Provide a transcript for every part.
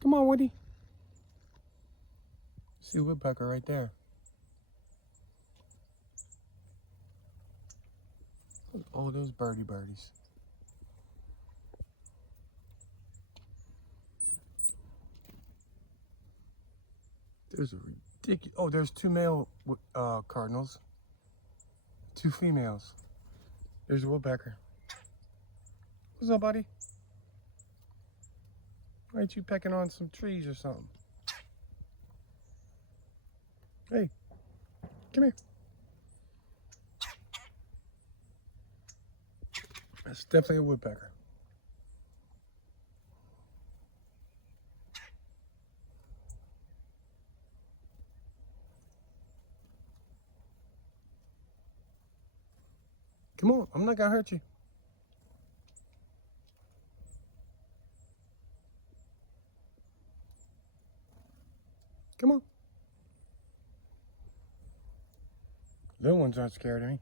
Come on, Woody. See a woodpecker right there. Look at all those birdies. There's a ridiculous. Oh, there's two male cardinals, two females. There's a woodpecker. What's up, buddy? Why ain't you pecking on some trees or something? Hey, come here. That's definitely a woodpecker. Come on, I'm not gonna hurt you. Come on. Little ones aren't scared of me.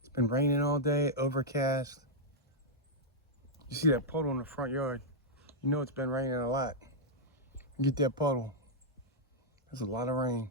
It's been raining all day, overcast. You see that puddle in the front yard? You know it's been raining a lot. Get that puddle. There's a lot of rain.